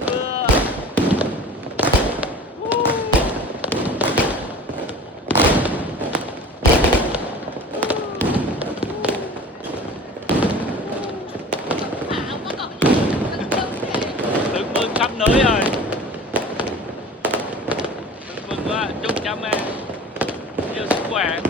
ơi mưa. Hả? Ông có cậu tưng tưng kìa. Tưởng mừng khắp nơi rồi. Mừng quá, chúc cha mẹ nhiều sức khỏe.